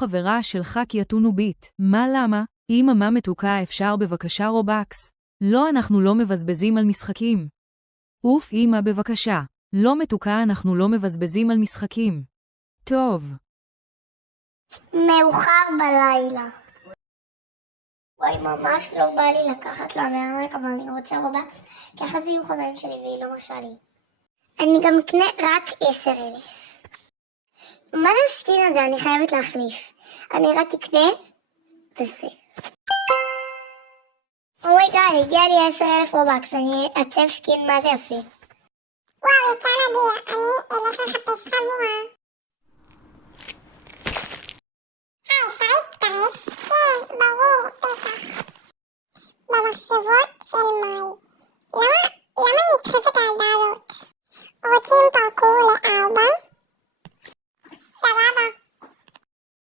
חברה שלך כי יתונו ביט. מה למה? אמא מתוקה אפשר בבקשה רובקס? לא, אנחנו לא מבזבזים על משחקים. אוף אמא בבקשה. לא מתוקה, אנחנו לא מבזבזים על משחקים. טוב. מאוחר בלילה. וואי, ממש לא בא לי לקחת לה מהארנק, אבל אני רוצה רובקס, כי אחרי זה יהיו חברים שלי והיא לא מרשה לי. אני גם אקנה רק 10,000. מה זה הסקין הזה? אני חייבת להחליף. אני רק אקנה וזה. אומייגאד, הגיע לי 10,000 רובקס, אני אעצב סקין מה זה יפה. וואו, יצא נדיר, אני אלך לחפש חבורה.